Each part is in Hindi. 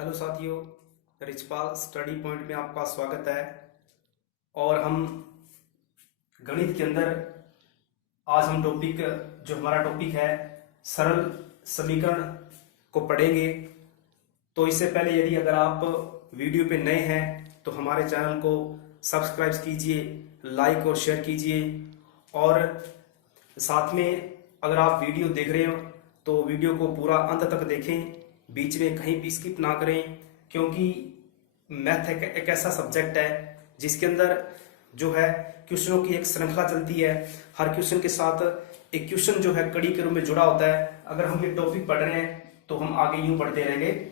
हेलो साथियों, रिचपाल स्टडी पॉइंट में आपका स्वागत है। और हम गणित के अंदर आज हम जो हमारा टॉपिक है सरल समीकरण को पढ़ेंगे। तो इससे पहले यदि अगर आप वीडियो पे नए हैं तो हमारे चैनल को सब्सक्राइब कीजिए, लाइक और शेयर कीजिए। और साथ में अगर आप वीडियो देख रहे हो तो वीडियो को पूरा अंत तक देखें, बीच में कहीं भी स्किप ना करें, क्योंकि मैथ एक ऐसा सब्जेक्ट है जिसके अंदर जो है क्वेश्चनों की एक श्रृंखला चलती है। हर क्वेश्चन के साथ एक क्वेश्चन जो है कड़ी के रूप में जुड़ा होता है। अगर हम ये टॉपिक पढ़ रहे हैं तो हम आगे यूं पढ़ते रहेंगे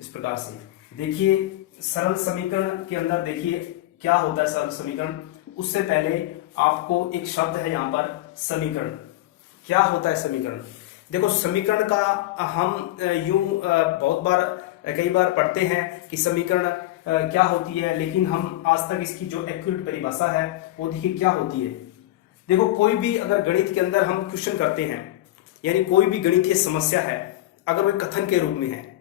इस प्रकार से। देखिए सरल समीकरण के अंदर देखिए क्या होता है सरल समीकरण। उससे पहले आपको एक शब्द है यहाँ पर समीकरण। क्या होता है समीकरण? देखो समीकरण का हम कई बार पढ़ते हैं कि समीकरण क्या होती है, लेकिन हम आज तक इसकी जो एक्यूरेट परिभाषा है वो देखिए क्या होती है। देखो कोई भी अगर गणित के अंदर हम क्वेश्चन करते हैं, यानी कोई भी गणितीय समस्या है, अगर वो कथन के रूप में है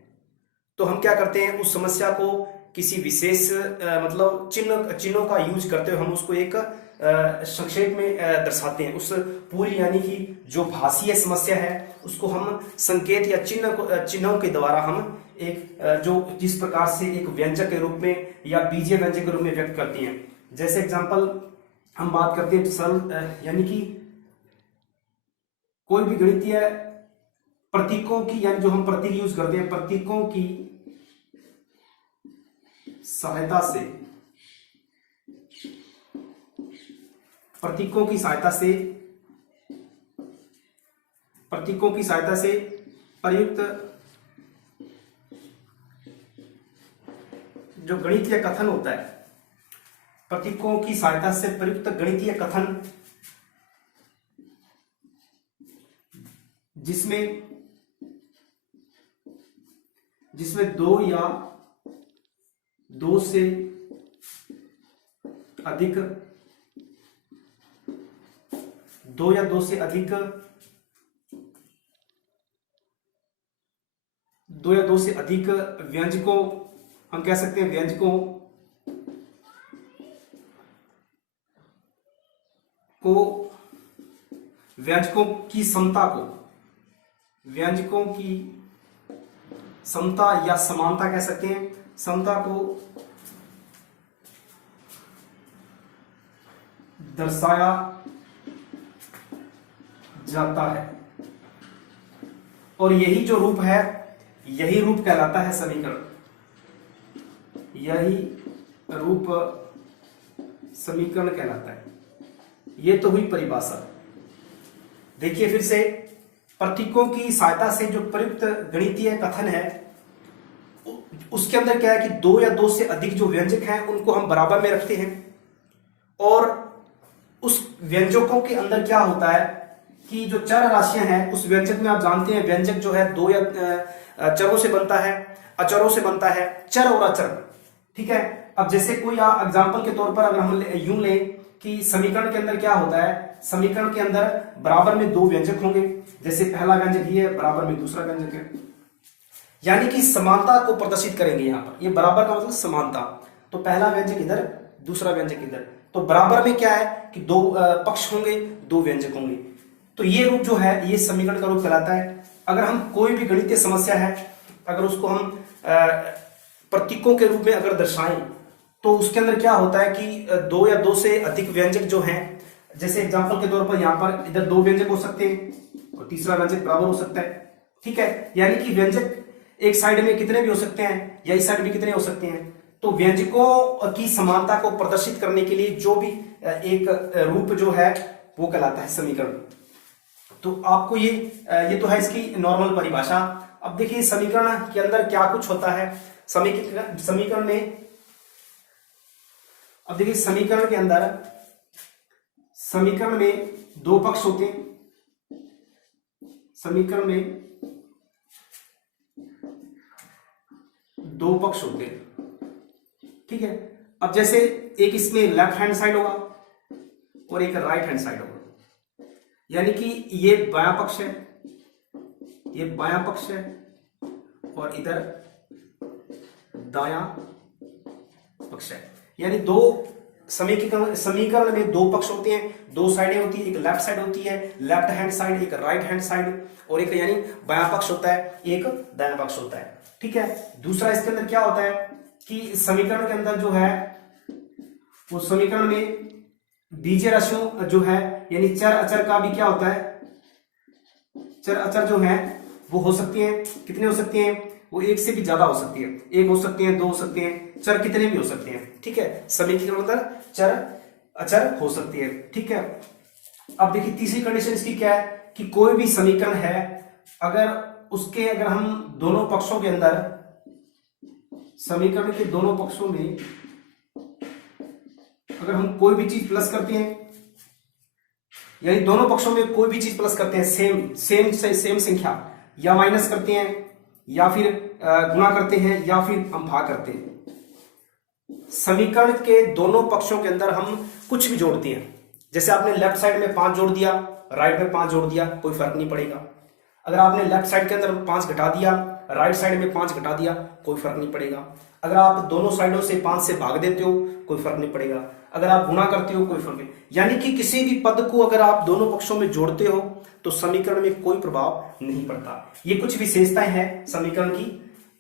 तो हम क्या करते हैं, उस समस्या को किसी विशेष मतलब चिन्हों का यूज करते हुए हम उसको एक संक्षेप में दर्शाते हैं। उस पूरी यानी कि जो भाषीय समस्या है उसको हम संकेत या चिन्हों के द्वारा हम एक जो जिस प्रकार से एक व्यंजक के रूप में या बीजीय व्यंजक के रूप में व्यक्त करते हैं। जैसे एग्जांपल हम बात करते हैं सरल यानी कि कोई भी गणितीय प्रतीकों की, यानी जो हम प्रतीक यूज करते हैं, प्रतीकों की सहायता से प्रयुक्त जो गणितीय कथन होता है, प्रतीकों की सहायता से प्रयुक्त गणितीय कथन जिसमें दो या दो से अधिक व्यंजकों, हम कह सकते हैं व्यंजकों की समता या समानता कह सकते हैं, समता को दर्शाया जाता है। और यही जो रूप है, यही रूप कहलाता है समीकरण। यही रूप समीकरण कहलाता है। ये तो हुई परिभाषा। देखिए फिर से, प्रतीकों की सहायता से जो प्रयुक्त गणितीय कथन है उसके अंदर क्या है कि दो या दो से अधिक जो व्यंजक हैं उनको हम बराबर में रखते हैं। और उस व्यंजकों के अंदर क्या होता है कि जो चर राशियां हैं उस व्यंजक में, आप जानते हैं व्यंजक जो है दो या चरों से बनता है, अचरों से बनता है, चर और अचर। ठीक है। अब जैसे कोई एग्जांपल के तौर पर अगर हम यूं लें कि समीकरण के अंदर क्या होता है, समीकरण के अंदर बराबर में दो व्यंजक होंगे। जैसे पहला व्यंजक ये है, बराबर में दूसरा व्यंजक है, यानी कि समानता को प्रदर्शित करेंगे। यहां पर ये बराबर का मतलब समानता। तो पहला व्यंजक इधर, दूसरा व्यंजक इधर, तो बराबर में क्या है कि दो पक्ष होंगे, दो व्यंजक होंगे। तो ये रूप जो है ये समीकरण का रूप कहलाता है। अगर हम कोई भी गणितीय समस्या है, अगर उसको हम प्रतीकों के रूप में अगर दर्शाएं तो उसके अंदर क्या होता है कि दो या दो से अधिक व्यंजक जो हैं, जैसे एग्जांपल के तौर पर यहां पर इधर दो व्यंजक हो सकते हैं और तीसरा व्यंजक बराबर हो सकता है। ठीक है। यानी कि व्यंजक एक साइड में कितने भी हो सकते हैं या इस साइड में कितने हो सकते हैं। तो व्यंजकों की समानता को प्रदर्शित करने के लिए जो भी एक रूप जो है वो कहलाता है समीकरण। तो आपको ये तो है इसकी नॉर्मल परिभाषा। अब देखिए समीकरण के अंदर क्या कुछ होता है। समीकरण में, अब देखिए समीकरण के अंदर, समीकरण में दो पक्ष होते हैं। समीकरण में दो पक्ष होते हैं। ठीक है। अब जैसे एक इसमें लेफ्ट हैंड साइड होगा और एक राइट हैंड साइड होगा, यानी कि ये बायां पक्ष है, ये बायां पक्ष है और इधर दायां पक्ष है। यानी दो समीकरण में दो पक्ष होते हैं, दो साइडें होती है, एक लेफ्ट साइड होती है, लेफ्ट हैंड साइड, एक राइट हैंड साइड, और एक यानी बायां पक्ष होता है, एक दायां पक्ष होता है। ठीक है। दूसरा इसके अंदर क्या होता है कि समीकरण के अंदर जो है वो समीकरण में बीजीय राशियों जो है यानी चर अचर का भी क्या होता है, चर अचर जो है वो हो सकती हैं, कितने हो सकती हैं, वो एक से भी ज्यादा हो सकती है, एक हो सकती है, दो हो सकते हैं, चर कितने भी हो सकते हैं। ठीक है। समीकरण के अंदर चर अचर हो सकती है। ठीक है। अब देखिए तीसरी कंडीशन इसकी क्या है कि कोई भी समीकरण है अगर हम दोनों पक्षों के अंदर समीकरण के दोनों पक्षों में अगर हम कोई भी चीज प्लस करते हैं, यानी दोनों पक्षों में कोई भी चीज प्लस करते हैं, सेम संख्या, या माइनस करते हैं, या फिर गुणा करते हैं, या फिर हम भाग करते हैं। समीकरण के दोनों पक्षों के अंदर हम कुछ भी जोड़ते हैं, जैसे आपने लेफ्ट साइड में 5 जोड़ दिया, राइट में 5 जोड़ दिया, कोई फर्क नहीं पड़ेगा। अगर आपने लेफ्ट साइड के अंदर 5 घटा दिया, राइट साइड में 5 घटा दिया, कोई फर्क नहीं पड़ेगा। अगर आप दोनों साइडों से 5 से भाग देते हो, कोई फर्क नहीं पड़ेगा। अगर आप गुणा करते हो, कोई फर्क नहीं। यानी कि किसी भी पद को अगर आप दोनों पक्षों में जोड़ते हो तो समीकरण में कोई प्रभाव नहीं पड़ता। ये कुछ विशेषताएं हैं समीकरण की।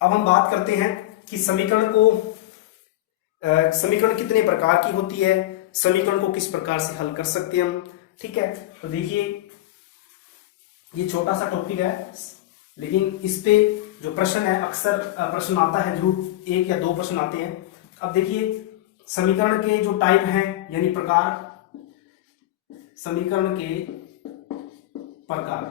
अब हम बात करते हैं कि समीकरण कितने प्रकार की होती है, समीकरण को किस प्रकार से हल कर सकते हैं हम। ठीक है। तो देखिए ये छोटा सा टॉपिक है, लेकिन इस पे जो प्रश्न है अक्सर प्रश्न आता है, जरूर 1 या 2 प्रश्न आते हैं। अब देखिए समीकरण के जो टाइप हैं यानी प्रकार, समीकरण के प्रकार,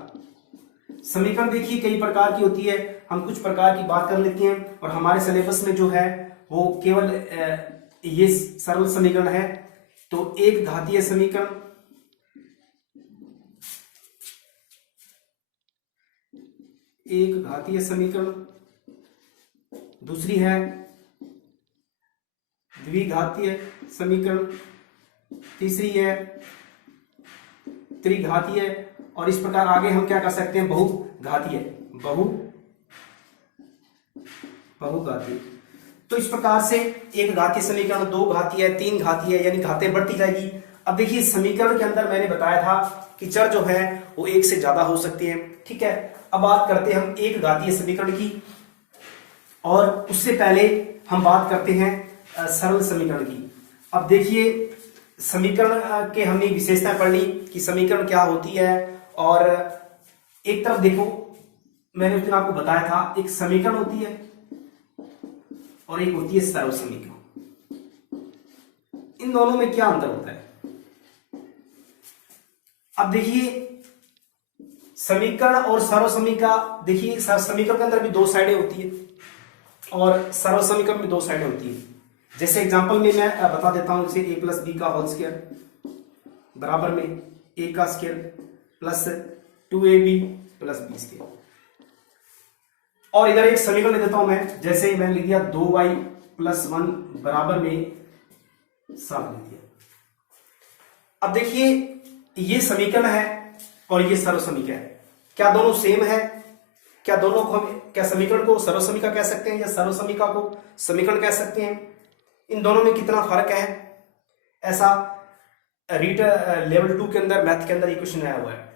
समीकरण देखिए कई प्रकार की होती है। हम कुछ प्रकार की बात कर लेते हैं, और हमारे सिलेबस में जो है वो केवल ये सरल समीकरण है। तो एक घातीय समीकरण, एक घातीय समीकरण, दूसरी है द्विघातीय समीकरण, तीसरी है त्रिघातीय, और इस प्रकार आगे हम क्या कर सकते हैं, बहुघातीय, बहुघातीय। तो इस प्रकार से एक घातीय समीकरण, 2 घातीय, 3 घातीय, यानी घातें बढ़ती जाएगी। अब देखिए समीकरण के अंदर मैंने बताया था कि चर जो है वो एक से ज्यादा हो सकते हैं। ठीक है। अब बात करते हैं हम एक घातीय समीकरण की, और उससे पहले हम बात करते हैं सरल समीकरण की। अब देखिए समीकरण के हमने विशेषताएं पढ़ ली कि समीकरण क्या होती है, और एक तरफ देखो मैंने उस दिन आपको बताया था एक समीकरण होती है और एक होती है सरल समीकरण। इन दोनों में क्या अंतर होता है। अब देखिए समीकरण और सरल समीकरण, देखिए समीकरण के अंदर भी 2 साइडें होती है और सरल समीकरण में 2 साइडें होती है। जैसे एग्जांपल में मैं बता देता हूं, जैसे a + b का होल स्क्वायर बराबर में a का square plus 2ab + b square. और इधर एक समीकरण ले देता हूं मैं, जैसे मैंने लिख दिया 2y + 1 बराबर में 7 लिख दिया। अब देखिए ये समीकरण है और ये सरल समीकरण है, क्या दोनों सेम है? क्या दोनों को हम क्या समीकरण को सरल समीकरण कह सकते हैं या सरल समीकरण को समीकरण कह सकते हैं? इन दोनों में कितना फर्क है? ऐसा रीट लेवल 2 के अंदर मैथ के अंदर ये क्वेश्चन आया हुआ है।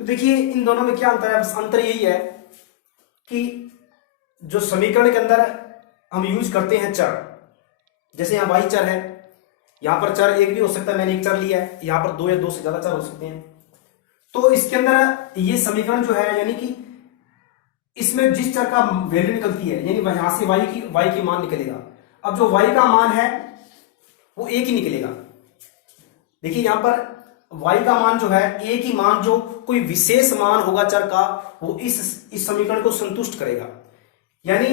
तो देखिए इन दोनों में क्या अंतर है? बस अंतर यही है कि जो समीकरण के अंदर हम यूज करते हैं चर, जैसे यहां y चर है, यहां पर चर एक भी हो सकता है, मैंने एक चर लिया है, यहां पर 2 या 2 से ज्यादा चर हो सकते हैं। तो इसके अंदर ये समीकरण जो है यानी कि इसमें जिस चर का वैल्यू निकलती है, यानी यहां से y की मान निकलेगा। अब जो y का मान है वो एक ही निकलेगा। देखिए यहां पर y का मान जो है, एक ही मान, जो कोई विशेष मान होगा चर का, वो इस समीकरण को संतुष्ट करेगा। यानी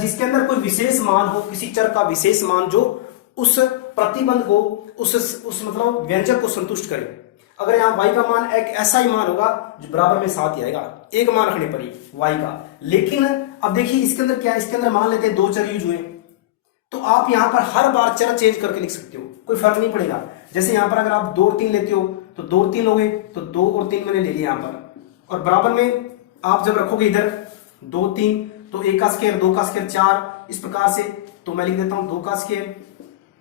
जिसके अंदर कोई विशेष मान हो, किसी चर का विशेष मान जो उस प्रतिबंध को, उस मतलब व्यंजक को संतुष्ट करे। अगर यहाँ y का मान एक ऐसा ही मान होगा जो बराबर में 7 ही आएगा, एक मान रखने पर ही y का। लेकिन अब देखिए इसके अंदर क्या है, इसके अंदर मान लेते हैं 2 चर यूज हुए, तो आप यहां पर हर बार चर चेंज करके लिख सकते हो, कोई फर्क नहीं पड़ेगा। जैसे यहां पर अगर आप 2 और 3 लेते हो तो 2 और 3 लोगे, तो 2 और 3 मैंने ले लिया यहां पर, और बराबर में आप जब रखोगे इधर 2 3, तो 1 का स्क्वायर, 2 का स्क्वायर 4, इस प्रकार से, तो मैं लिख देता हूं 2 का स्क्वायर,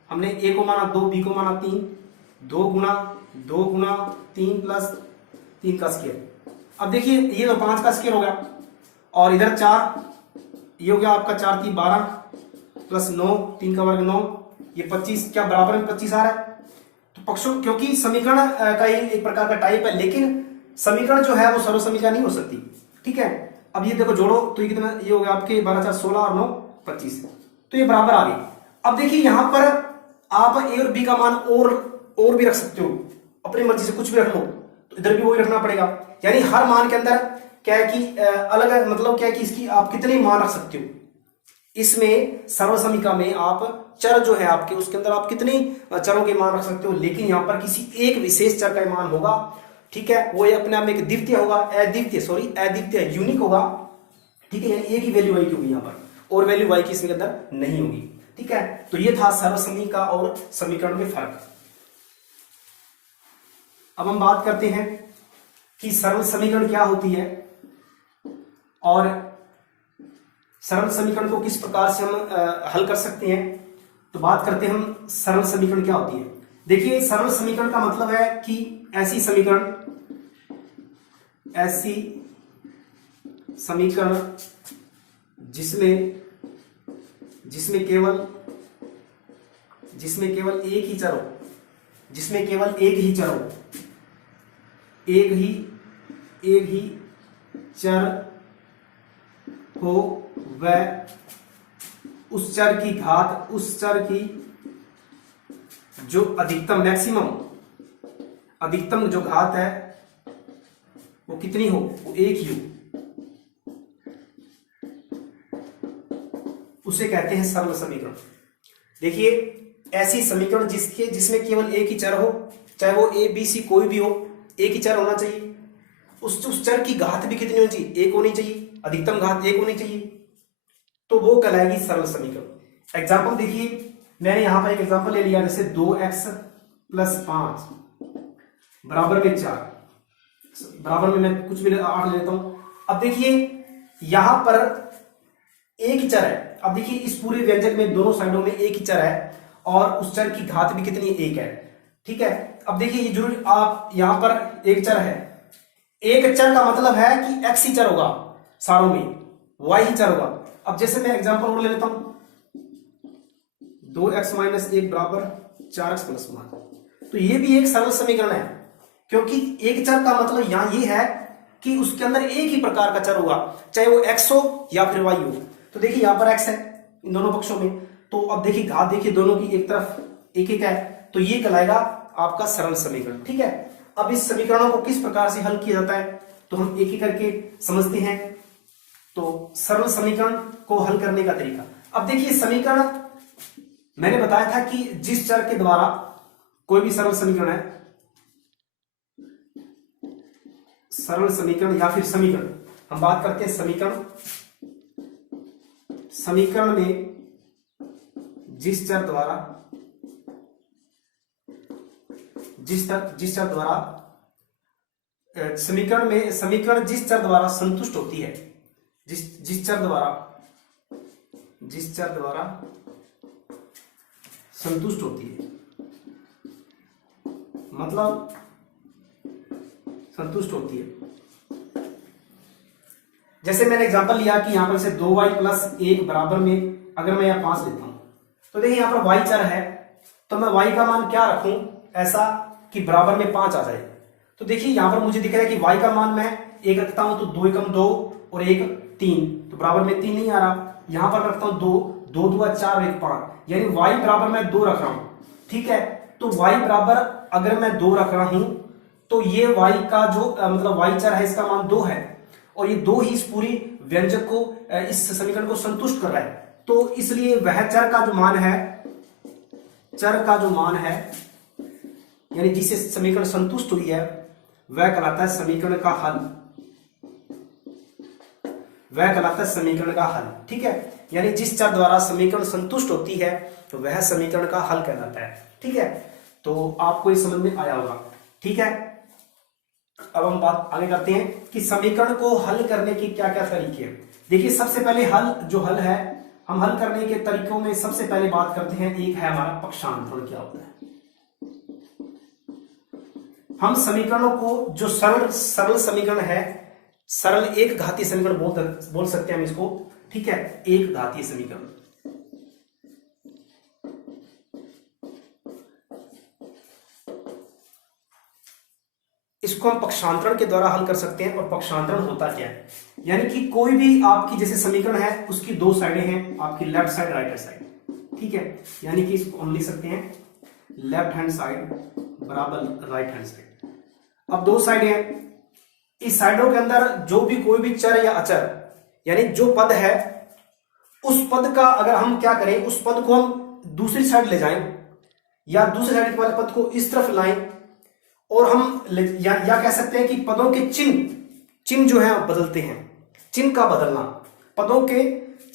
हमने ए को माना 2, बी को माना 3, 2 गुना 3 प्लस 3 का स्क्वायर। अब देखिए ये तो 5 का स्क्वायर हो गया और इधर 4, ये हो गया आपका 4 3 12 प्लस 9, 3 का वर्ग 9, ये 25, क्या बराबर में 25 आ रहा है। तो पक्षों, क्योंकि समीकरण का ही एक प्रकार का टाइप है, लेकिन समीकरण जो है वो सर्व समीकरण नहीं हो सकती, ठीक है। अब ये देखो जोड़ो तो ये कितना, ये हो गया आपके 12 4 16 और 9 25, तो ये बराबर आ गई। अब देखिए यहां पर आप ए और बी का मान और भी रख सकते हो, अपनी मर्जी से कुछ भी रख लो, तो इधर भी वही रखना पड़ेगा। यानी हर मान के अंदर क्या है कि अलग मतलब क्या है कि इसकी आप कितने मान रख सकते हो। इसमें सर्व समीकरण में आप चर जो है आपके, उसके अंदर आप कितने चरों के मान रख सकते हो, लेकिन यहां पर किसी एक विशेष चर का मान होगा, ठीक है। वो अपने आप में एक द्वितीय होगा, अद्वितीय यूनिक होगा, ठीक है। यानी ए की वैल्यू वाई की होगी यहां पर, और वैल्यू वाई की इसके अंदर नहीं होगी, ठीक है। तो ये था सर्व समीकरण और समीकरण में फर्क। अब हम बात करते हैं कि सरल समीकरण क्या होती है और सरल समीकरण को किस प्रकार से हम हल कर सकते हैं। तो बात करते हैं हम सरल समीकरण क्या होती है। देखिए सरल समीकरण का मतलब है कि ऐसी समीकरण जिसमें केवल एक ही चर हो, वह उस चर की जो अधिकतम जो घात है वो कितनी हो, वो एक ही हो, उसे कहते हैं सरल समीकरण। देखिए ऐसी समीकरण जिसमें केवल एक ही चर हो, चाहे वो ए बी सी कोई भी हो, एक ही चर होना चाहिए, उस चर की घात भी कितनी होनी चाहिए, एक होनी चाहिए, अधिकतम घात एक होनी चाहिए, तो वो कहलाएगी सरल समीकरण। एग्जाम्पल देखिए, मैंने यहां पर एक एग्जाम्पल ले लिया, जैसे 2x + 5 बराबर में 4, बराबर में मैं कुछ भी 8 ले लेता हूं। अब देखिए यहां पर एक ही चर है। अब देखिए इस पूरे व्यंजक में दोनों साइडों में एक ही चर है और उस चर की घात भी कितनी, एक है, ठीक है। अब देखिए ये जरूर आप यहां पर एक चर है, एक चर का मतलब है कि x ही चर होगा, सारों में y ही चर होगा। अब जैसे मैं एग्जांपल और ले लेता हूं, 2x - 1 बराबर 4x + 1, तो ये भी एक सरल समीकरण है, क्योंकि एक चर का मतलब यहां ये है कि उसके अंदर एक ही प्रकार का चर होगा, चाहे वो x हो या फिर y हो। तो देखिए यहां पर x है इन दोनों पक्षों में, तो अब देखिए घात देखिए दोनों की एक तरफ एक एक है, तो ये कहलाएगा आपका सरल समीकरण, ठीक है। अब इस समीकरणों को किस प्रकार से हल किया जाता है तो हम एक एक करके समझते हैं। तो सरल समीकरण को हल करने का तरीका, अब देखिए समीकरण मैंने बताया था कि जिस चर के द्वारा कोई भी सरल समीकरण है, सरल समीकरण या फिर समीकरण, हम बात करते हैं समीकरण में जिस चर द्वारा समीकरण जिस चर द्वारा संतुष्ट होती है, जिस चर द्वारा संतुष्ट होती है, मतलब संतुष्ट होती है। जैसे मैंने एग्जांपल लिया कि यहां पर से 2y + 1 बराबर में अगर मैं यहां 5 लेता हूं, तो देखिए यहां पर y चर है, तो मैं y का मान क्या रखूं ऐसा कि बराबर में 5 आ जाए। तो देखिए यहां पर मुझे दिख रहा है कि y का मान मैं 1 रखता हूं, तो 2 × 2 और 1 3, तो बराबर में 3 नहीं आ रहा। यहां पर रखता हूं 2 2 2 4 और 1 5, यानी y बराबर मैं 2 रख रहा हूं, ठीक है। तो y बराबर अगर मैं 2 रख रहा हूं, तो ये y का जो मतलब y चर है इसका मान 2 है, और ये 2 ही इस पूरी व्यंजक को, इस समीकरण को संतुष्ट कर रहा है। तो इसलिए वह चर का जो मान है यानी जिससे समीकरण संतुष्ट हुई है, वह कहलाता है समीकरण का हल, ठीक है। यानी जिस चर द्वारा समीकरण संतुष्ट होती है तो वह समीकरण का हल कहलाता है, ठीक है। तो आपको इस समझ में आया होगा, ठीक है। अब हम बात आगे करते हैं कि समीकरण को हल करने के क्या क्या तरीके हैं। देखिए सबसे पहले हल है हम हल करने के तरीकों में सबसे पहले बात करते हैं, एक है हमारा पक्षांतरण क्या होता है। हम समीकरणों को, जो सरल सरल समीकरण है, सरल एक घातीय समीकरण बोल सकते हैं हम इसको, ठीक है, एक घातीय समीकरण, इसको हम पक्षांतरण के द्वारा हल कर सकते हैं। और पक्षांतरण होता क्या है, यानी कि कोई भी आपकी जैसे समीकरण है उसकी दो साइडें हैं, आपकी left side right hand side, ठीक है, यानी कि इसको हम लिख सकते हैं लेफ्ट हैंड साइड बराबर राइट हैंड साइड। अब दो साइडें हैं, इस साइडों के अंदर जो भी कोई भी चर या अचर, यानी जो पद है उस पद का अगर हम क्या करें, उस पद को हम दूसरी साइड ले जाएं या दूसरी साइड वाले पद को इस तरफ लाएं, और हम या कह सकते हैं कि पदों के चिन्ह जो है बदलते हैं। चिन्ह का बदलना, पदों के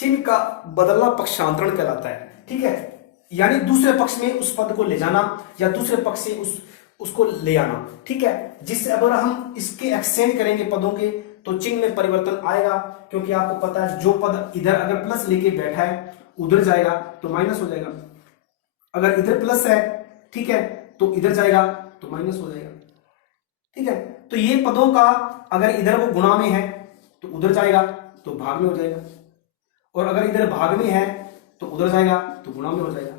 चिन्ह का बदलना पक्षांतरण कहलाता है, ठीक है, यानी दूसरे पक्ष में उस पद को ले जाना या दूसरे पक्ष से उसको ले आना, ठीक है, जिससे अगर हम इसके एक्सचेंज करेंगे पदों के तो चिन्ह में परिवर्तन आएगा, क्योंकि आपको पता है जो पद इधर अगर प्लस लेके बैठा है उधर जाएगा तो माइनस हो जाएगा, अगर इधर प्लस है, ठीक है, तो इधर जाएगा तो माइनस हो जाएगा, ठीक है। तो ये पदों का अगर इधर वो गुणा में है तो उधर जाएगा तो भाग में हो जाएगा, और अगर इधर भाग में है तो उधर जाएगा तो गुणा में हो जाएगा।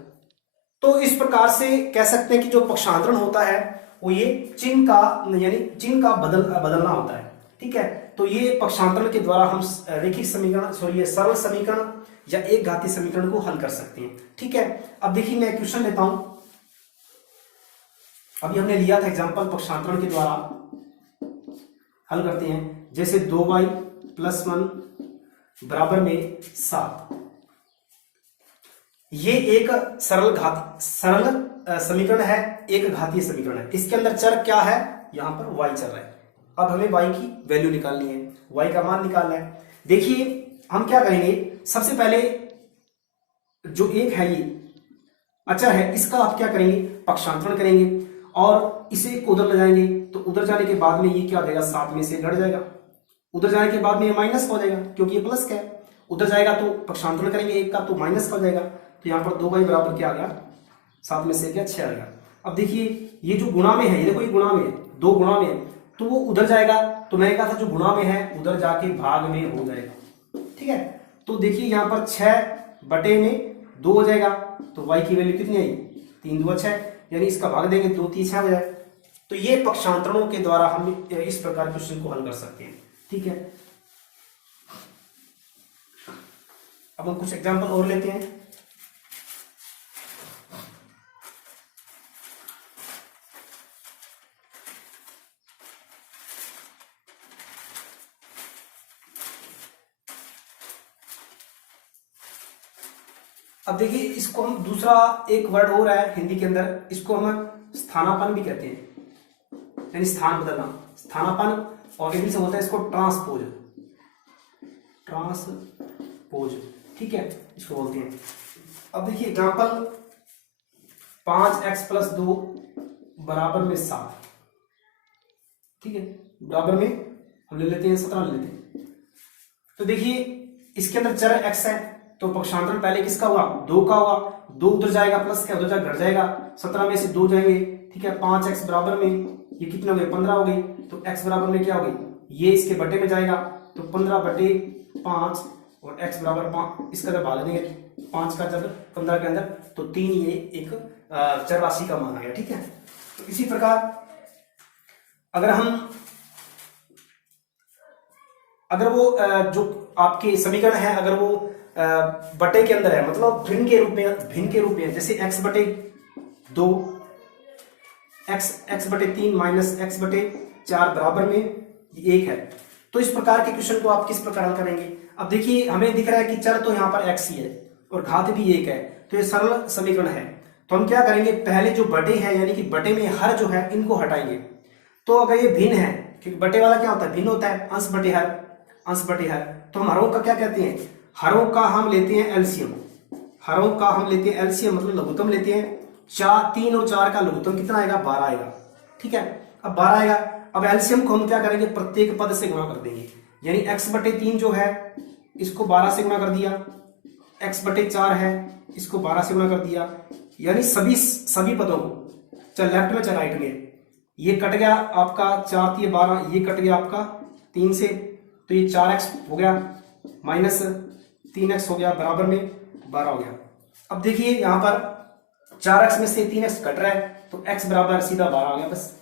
तो इस प्रकार से कह सकते हैं कि जो पक्षांतरण होता है वो ये चिन्ह का, यानी चिन्ह का बदलना होता है, ठीक है। तो ये पक्षांतरण के द्वारा हम रैखिक समीकरण, सॉरी सरल समीकरण या एक घातीय समीकरण को हल कर सकते हैं, ठीक है। अब देखिए मैं क्वेश्चन लेता हूं, अभी हमने लिया था एग्जांपल पक्षांतरण के द्वारा हल करते हैं, जैसे 2y + 1 बराबर में 7। ये एक सरल समीकरण है, एक घातीय समीकरण है। इसके अंदर चर क्या है, यहां पर y चल रहा है। अब हमें y की वैल्यू निकालनी है, y का मान निकालना है। देखिए हम क्या करेंगे, सबसे पहले जो एक है ये अचर है, इसका आप क्या करेंगे, पक्षांतरण करेंगे और इसे उधर ले जाएंगे, तो उधर जाने के बाद में ये क्या हो जाएगा, 7 में से घट जाएगा, उधर जाने के बाद में ये माइनस हो जाएगा क्योंकि ये प्लस का है, उधर जाएगा तो पक्षांतरण करेंगे एक का तो माइनस का हो जाएगा, तो यहाँ पर 2y बराबर क्या आ गया, 7 में से क्या 6 आ गया। अब देखिए ये जो गुणा में है, ये देखो ये गुणा में है, 2 गुणा में है, तो वो उधर जाएगा, तो मैंने कहा था जो गुणा में है उधर जाके भाग में हो जाएगा, ठीक है। तो देखिए यहाँ पर 6/2 हो जाएगा, तो y की वैल्यू कितनी आई, 3 2 6, यानी इसका भाग देंगे 2 3 6 हो जाए। तो ये पक्षांतरणों के द्वारा हम इस प्रकार क्वेश्चन को हल कर सकते हैं, ठीक है। अब हम कुछ एग्जांपल और लेते हैं। अब देखिए इसको हम दूसरा एक वर्ड और है हिंदी के अंदर, इसको हम स्थानापन्न भी कहते हैं, यानी स्थान बदलना, स्थानापन्न, और इंग्लिश में होता है इसको ट्रांसपोज, ठीक है, इसको बोलते हैं। अब देखिए एग्जांपल 5x + 2 बराबर में 7, ठीक है, बराबर में हम ले लेते हैं 17 ले लेते हैं। तो देखिए इसके अंदर चर x है, तो पक्षांतरण पहले किसका हुआ, 2 का हुआ, 2 उधर जाएगा प्लस का, उधर जाकर घट जाएगा, 17 में से 2 जाएंगे, ठीक है। 5x बराबर में ये कितने हो गए, 15 हो गई, तो x बराबर में क्या हो गई, ये इसके बटे में जाएगा, तो 15/5 और x बराबर 5, इसका जब भाग देंगे 5 का जब 15 के अंदर, तो 3 ये एक चर राशि का मान आ गया, ठीक है। तो इसी प्रकार अगर वो जो आपके समीकरण है अगर वो बटे के अंदर है, मतलब भिन्न के रूप में, जैसे x/2 x/3 माइनस x/4 बराबर में 1 है, तो इस प्रकार के क्वेश्चन को आप किस प्रकार हल करेंगे। अब देखिए हमें दिख रहा है कि चर तो यहाँ पर x ही है और घात भी 1 है, तो ये सरल समीकरण है। तो हम क्या करेंगे, पहले जो बटे हैं यानी कि बटे में हर जो है इनको हटाएंगे। तो अगर ये भिन्न है, क्योंकि बटे वाला क्या होता है, भिन्न होता है, अंश बटे हर, तो हम हरों का क्या कहते हैं, हरों का हम लेते हैं एलसीएम, मतलब लघुत्तम लेते हैं। 3 और 4 का लघुत्तम कितना आएगा, 12 आएगा, ठीक है। अब 12 आएगा, अब एलसीएम को हम क्या करेंगे, प्रत्येक पद से गुणा कर देंगे, यानी x/3 जो है इसको 12 से गुणा कर दिया, x बटे 4 है, इसको 12 से गुणा कर दिया, यानी सभी पदों को, चाहे लेफ्ट में चाहे राइट में, ये कट गया आपका 4 3 12, ये कट गया आपका 3 से, तो ये 4x हो गया माइनस 3x हो गया, बराबर में 12 हो गया। अब देखिए यहां पर 4x में से 3x कट रहा है, तो x बराबर सीधा 12 आ गया बस।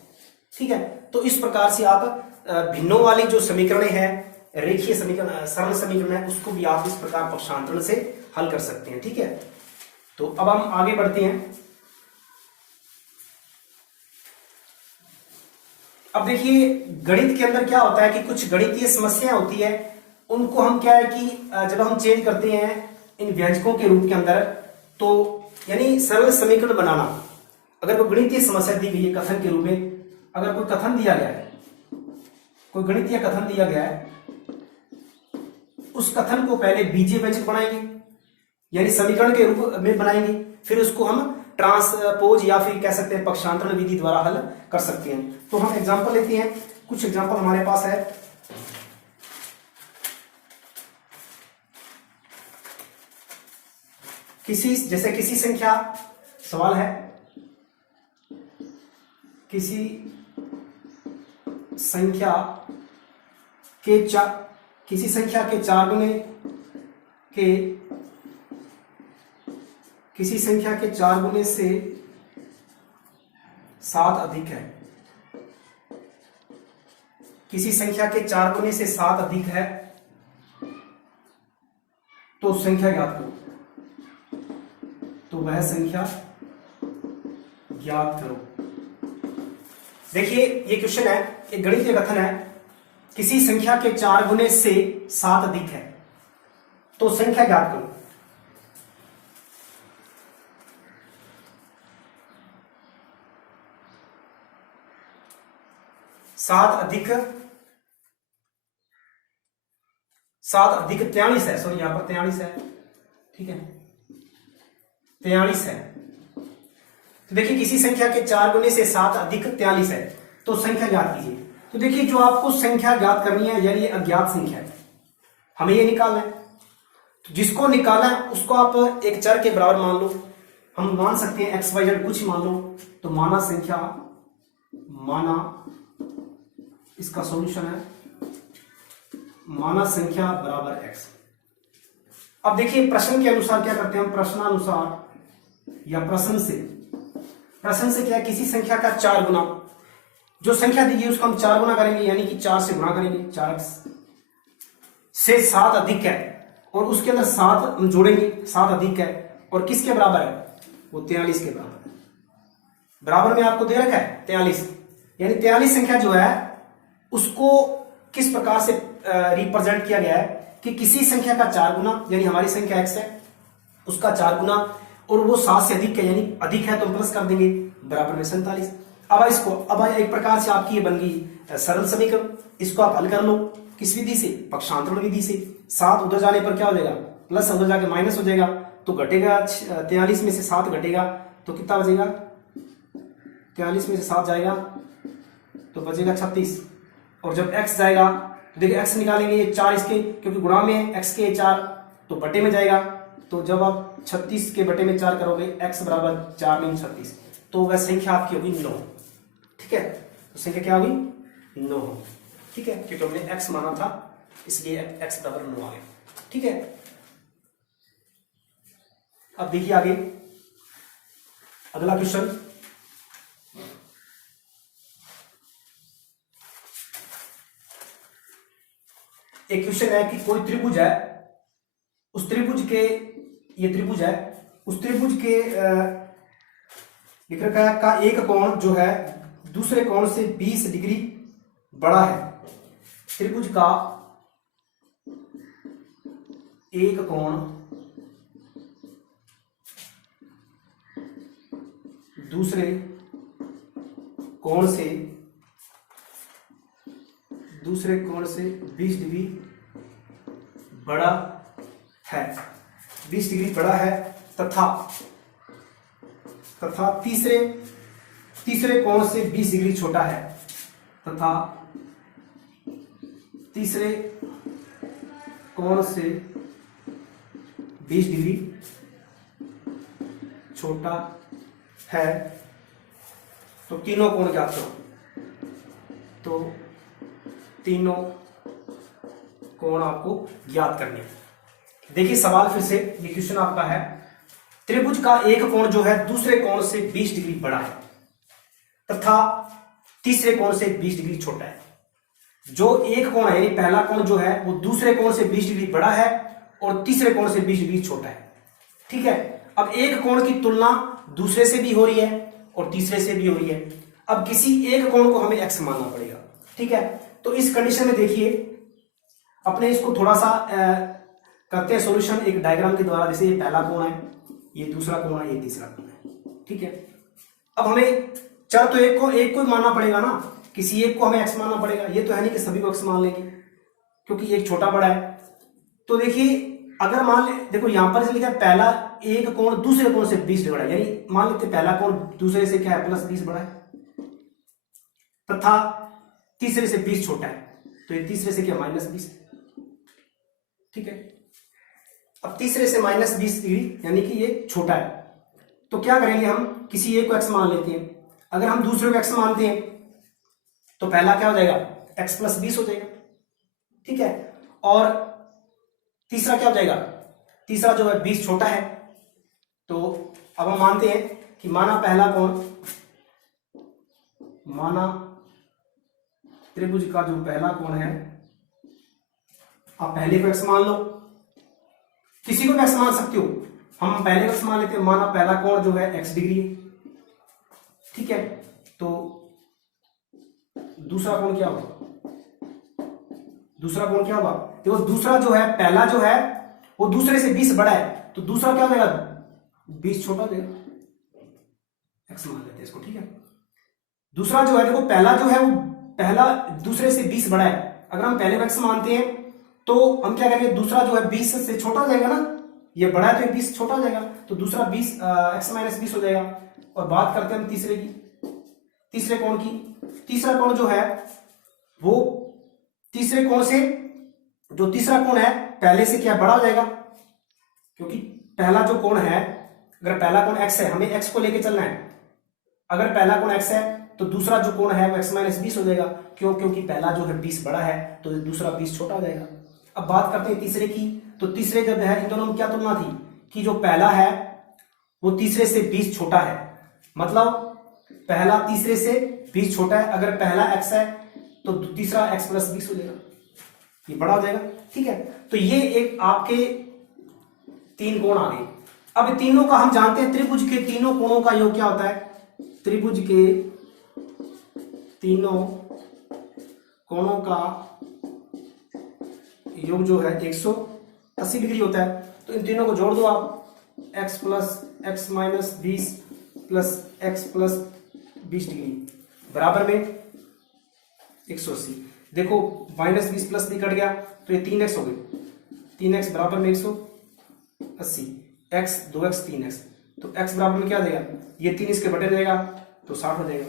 ठीक है, तो इस प्रकार से आप भिन्नों वाली जो समीकरण है, रेखीय समीकरण, सरल समीकरण है, उसको भी आप इस प्रकार पक्षांतरण से हल कर सकते हैं। ठीक है, तो अब हम आगे बढ़ते हैं। अब देखिए गणित के अंदर क्या होता है कि कुछ गणितीय समस्याएं होती है, उनको हम क्या है कि जब हम चेंज करते हैं इन व्यंजकों के रूप के अंदर, तो यानी सरल समीकरण बनाना, अगर कोई गणितीय समस्या दी गई है कथन के रूप में, अगर कोई कथन दिया गया है, कोई गणितीय कथन दिया गया है, उस कथन को पहले बीजीय व्यंजक बनाएंगे, यानी समीकरण के रूप में बनाएंगे, फिर उसको हम ट्रांसपोज या फिर कह सकते हैं पक्षांतरण विधि द्वारा हल कर सकते हैं। तो हम एग्जांपल लेते हैं, कुछ एग्जांपल हमारे पास है। किसी संख्या, सवाल है किसी संख्या के चार गुने के, किसी संख्या के 4 गुने से 7 अधिक है, किसी संख्या के 4 गुने से 7 अधिक है, तो संख्या ज्ञात करो, तो वह संख्या ज्ञात करो। देखिए ये क्वेश्चन है, एक गणितीय कथन है, किसी संख्या के 4 गुने से 7 अधिक है, तो संख्या ज्ञात करो। सात अधिक 43 है, सॉरी यहां पर 43 है, ठीक है 43 है। तो देखिए किसी संख्या के 4 गुने से 7 अधिक 43 है, तो संख्या ज्ञात कीजिए। तो देखिए जो आपको संख्या ज्ञात करनी है, यानी ये अज्ञात संख्या है, हमें ये निकालना है। तो जिसको निकालना है उसको आप एक चर के बराबर मान लो, हम मान सकते हैं एक्स वाई जेड कुछ मान लो, तो माना संख्या, माना इसका सॉल्यूशन है माना संख्या बराबर एक्स। अब देखिए प्रश्न के अनुसार क्या करते हैं हम, प्रश्नानुसार या प्रश्न से क्या है, किसी संख्या का 4 गुना, जो संख्या दी है उसको हम 4 गुना करेंगे, यानी कि 4 से गुणा करेंगे, 4x से 7 अधिक है, और उसके अंदर 7 हम जोड़ेंगे, 7 अधिक है, और किसके बराबर है, वो 43 के बराबर है। बराबर में आपको दे रखा है 43, यानी 43 संख्या जो है उसको किस प्रकार से रिप्रेजेंट किया गया है कि किसी संख्या का 4 गुना, यानी हमारी संख्या x है, उसका 4 गुना, और वो 7 से अधिक है, यानी अधिक है तो हम प्लस कर देंगे, बराबर में 47। अब एक प्रकार से आपकी ये बन गई सरल समीकरण। इसको आप हल कर लो किस विधि से, पक्षांतरण विधि से। 7 उधर जाने पर क्या हो जाएगा, प्लस, उधर जाके माइनस हो जाएगा, तो घटेगा 43 में से 7 घटेगा तो कितना बचेगा, 43 में से 7 जाएगा तो बचेगा 36, और जब x जाएगा तो देखिए x निकालेंगे, ये 4 इसके, क्योंकि गुणा में x के 4 तो बटे में जाएगा, तो जब आप 36 के बटे में 4 करोगे, x बराबर 4 में 36, तो वह संख्या आपकी होगी 9। ठीक है, तो संख्या क्या होगी 9, ठीक है, क्योंकि हमने x माना था इसलिए x बराबर 9 आ गया। ठीक है, अब देखिए आगे अगला क्वेश्चन, एक क्वेश्चन है कि कोई त्रिभुज है, उस त्रिभुज के, ये त्रिभुज है, उस त्रिभुज के लिख रखा है का एक कोण जो है दूसरे कोण से 20 डिग्री बड़ा है। त्रिभुज का एक कोण दूसरे कोण से 20 डिग्री बड़ा है, 20 डिग्री बड़ा है, तथा तीसरे कोण से 20 डिग्री छोटा है, तथा तीसरे कोण से 20 डिग्री छोटा है तो तीनों कोण ज्ञात करो। तो तीनों कोण आपको ज्ञात करने हैं। देखिए सवाल फिर से, ये क्वेश्चन आपका है, त्रिभुज का एक कोण जो है दूसरे कोण से 20 डिग्री बड़ा है तथा तीसरे कोण से 20 डिग्री छोटा है। जो एक कोण है यानी पहला कोण जो है वो दूसरे कोण से 20 डिग्री बड़ा है और तीसरे कोण से 20 डिग्री छोटा है। ठीक है, अब एक कोण की तुलना दूसरे से भी हो रही है और तीसरे से भी हो रही है। अब किसी एक कोण को हमें x मानना पड़ेगा। ठीक है, तो इस कंडीशन में देखिए अपने इसको थोड़ा सा करते हैं सॉल्यूशन एक डायग्राम के द्वारा। जैसे ये पहला कोण है, ये दूसरा कोण है, ये तीसरा कोण है। ठीक है, अब हमें चर तो एक को मानना पड़ेगा ना, किसी एक को हमें x मानना पड़ेगा। ये तो है नहीं कि सभी को x मान लेंगे क्योंकि एक छोटा बड़ा है। तो देखिए अगर मान ले, देखो यहां पर लिखा है पहला एक कोण दूसरे कोण से 20 बड़ा है, यानी मान लेते पहला कोण दूसरे से क्या है +20 बड़ा है तथा तीसरे से 20 छोटा है, तो ये तीसरे से क्या -20। ठीक है, अब तीसरे से -20 डिग्री यानी कि ये छोटा है, तो क्या करेंगे हम किसी एक को x मान लेते हैं। अगर हम दूसरे को x मानते हैं तो पहला क्या हो जाएगा x + 20 हो जाएगा। ठीक है, और तीसरा क्या हो जाएगा, तीसरा जो है 20 छोटा है। तो अब हम मानते हैं कि माना पहला कोण, माना त्रिभुज का जो पहला कोण है, आप पहले को x मान लो, किसी को भी x मान सकते हो, हम पहले को x मान लेते हैं। माना पहला कोण जो है x डिग्री है। ठीक है, तो दूसरा कोण क्या होगा, दूसरा कोण क्या होगा, देखो दूसरा जो है पहला जो है वो दूसरे से 20 बड़ा है, तो दूसरा क्या हो जाएगा 20 छोटा हो जाएगा, x मान लेते हैं इसको। ठीक है, दूसरा जो है देखो पहला जो है वो पहला दूसरे से 20 बड़ा है, अगर हम पहले को x मानते हैं तो हम क्या करेंगे, दूसरा जो है 20 से छोटा हो जाएगा ना, ये बड़ा है तो 20 छोटा हो जाएगा, तो दूसरा 20 x - 20 हो जाएगा। और बात करते हैं हम तीसरे की, तीसरे कोण की। तीसरा कोण जो है वो तीसरे कोण से, जो तीसरा कोण है पहले से क्या बड़ा हो जाएगा, क्योंकि पहला जो कोण है, अगर पहला कोण x है, हमें x को लेके चलना है। अगर पहला कोण x है तो दूसरा जो कोण है वो x - 20 हो जाएगा, क्यों, क्योंकि पहला जो है 20 बड़ा है तो दूसरा 20 छोटा हो जाएगा। अब बात करते हैं तीसरे की, तो तीसरे जब है इन दोनों में क्या तुलना थी कि जो पहला है वो तीसरे से 20 छोटा है, मतलब पहला तीसरे से 20 छोटा है। अगर पहला x है तो तीसरा x + 20 हो जाएगा, ये बड़ा हो जाएगा। ठीक है, तो ये एक आपके 3 कोण आ गए। अब तीनों का हम जानते हैं, त्रिभुज के तीनों कोणों का योग क्या होता है, त्रिभुज के तीनों कोणों का योग जो है 180 डिग्री होता है। तो इन तीनों को जोड़ दो आप, x + x - 20 + x + 20 डिग्री बराबर में 180। देखो -20 प्लस भी कट गया तो ये 3x हो गए, 3x बराबर में 180, x 2x 3x, तो x बराबर में क्या देगा, ये 3 इसके बटे जाएगा तो 60 हो जाएगा।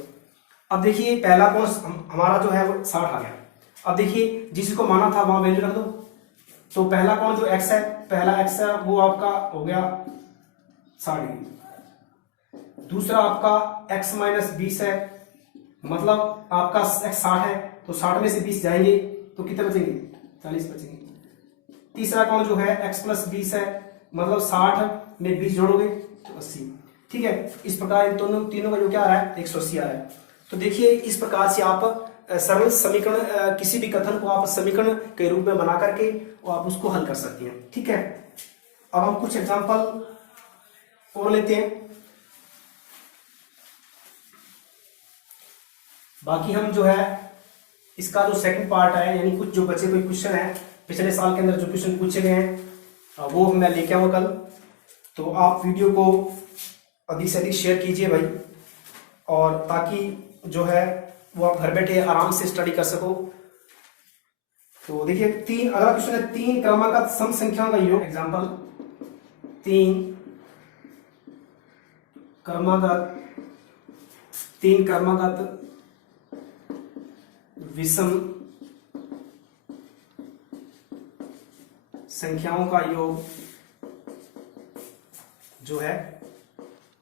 अब देखिए पहला कोण हमारा जो है वो 60 आ गया। अब देखिए जिसको माना था वहां वैल्यू रख दो, तो पहला कोण जो x है, पहला x है वो आपका हो गया 60 डिग्री, दूसरा आपका x - 20 है, मतलब आपका x 60 है तो 60 में से 20 जाएंगे तो कितने बचेंगे, 40 बचेंगे। तीसरा कोण जो है x + 20 है, मतलब 60 में 20 जोड़ोगे तो 80। ठीक है, इस प्रकार इन दोनों तीनों का जो क्या आ रहा है 180 आ रहा है। तो देखिए इस प्रकार से आप सरल समीकरण, किसी भी कथन को आप समीकरण के रूप में बना करके और आप उसको हल कर सकते हैं। ठीक है, अब हम कुछ एग्जांपल और लेते हैं, बाकी हम जो है इसका जो सेकंड पार्ट है, यानी कुछ जो बचे हुए क्वेश्चन है पिछले साल के अंदर जो क्वेश्चन पूछे गए हैं वो मैं लेके आऊंगा कल। तो आप वीडियो को अधिक से अधिक शेयर कीजिए भाई, और ताकि जो है वो आप घर बैठे आराम से स्टडी कर सको। तो देखिए अगला क्वेश्चन है 3 क्रमागत सम संख्याओं का योग। एग्जांपल 3 क्रमागत विषम संख्याओं का योग जो है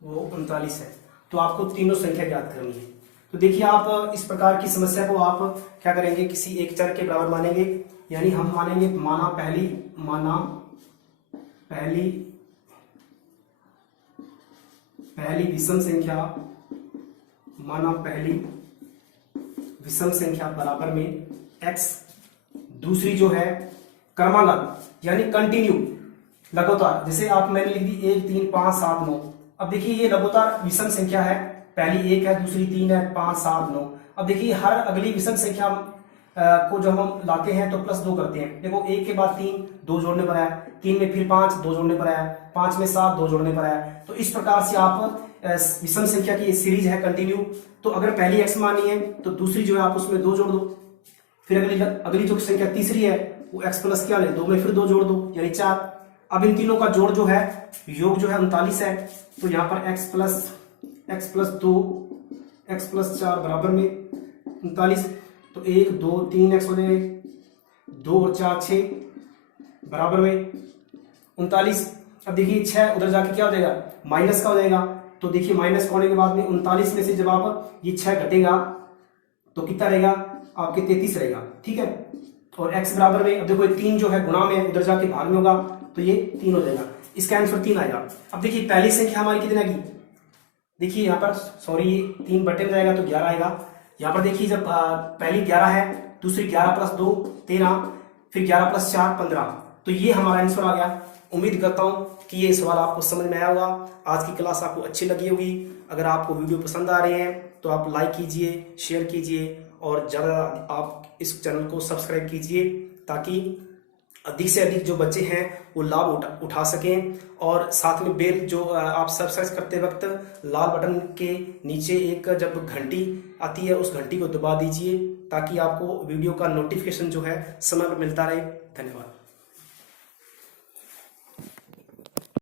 वो 39 है। तो आपको तीनों संख्या ज्ञात करनी है। तो देखिए आप इस प्रकार की समस्या को आप क्या करेंगे, किसी एक चर के बराबर मानेंगे, यानी हम मानेंगे माना पहली विषम संख्या, माना पहली विषम संख्या बराबर में x, दूसरी जो है क्रमागत यानी कंटिन्यू लगातार, जैसे आप मैंने लिख दी 1 3 5 7 9। अब देखिए ये लगातार विषम संख्या है, पहली 1 है, दूसरी 3 है, 5 7 9। अब देखिए हर अगली विषम संख्या को जब हम लाते हैं तो +2 करते हैं। देखो 1 के बाद 3 2 जोड़ने पर आया, 3 में फिर 5 2 जोड़ने पर आया, 5 में 7 2 जोड़ने पर आया। तो इस प्रकार से आप विषम संख्या की सीरीज है कंटिन्यू। तो अगर पहली x मानी है तो दूसरी जो है आप उसमें 2 जोड़ दो, फिर अगली जो संख्या तीसरी है वो x प्लस क्या ले 2 में फिर 2 जोड़ दो यानी 4। अब इन तीनों का जोड़ जो है योग जो है 39 है। तो यहाँ पर x प्लस 2 x प्लस 4 बराबर में 39। तो 1 2 3 x हो जाएगा, 2 और 4 6 बराबर में 39। अब देखिए 6 उधर जाके क्या हो जाएगा, माइनस का हो जाएगा। तो देखिए माइनस होने के बाद में 39 में से जब आप ये 6 घटेगा तो कितना रहेगा आपके 33 रहेगा, ठीक है। और x बराबर में, अब देखो 3 जो है गुणा में उधर जाके भाग में होगा तो ये 3 हो जाएगा, इसका आंसर 3 आएगा। अब देखिए पहली संख्या हमारी कितने आएगी, देखिए यहाँ पर सॉरी 3 बटे में जाएगा तो 11 आएगा। यहाँ पर देखिए जब पहली 11 है, दूसरी 11 प्लस 2 13, फिर 11 प्लस 4 15। तो ये हमारा आंसर आ गया। उम्मीद करता हूँ कि ये सवाल आपको समझ में आया होगा। आज की क्लास आपको अच्छी लगी होगी। अगर आपको वीडियो पसंद आ रहे हैं तो आप लाइक कीजिए, शेयर कीजिए और ज़्यादा आप इस चैनल को सब्सक्राइब कीजिए ताकि अधिक से अधिक जो बच्चे हैं वो लाभ उठा सकें। और साथ में बेल जो आप सब्सक्राइब करते वक्त लाल बटन के नीचे एक जब घंटी आती है उस घंटी को दबा दीजिए ताकि आपको वीडियो का नोटिफिकेशन जो है समय पर मिलता रहे। धन्यवाद।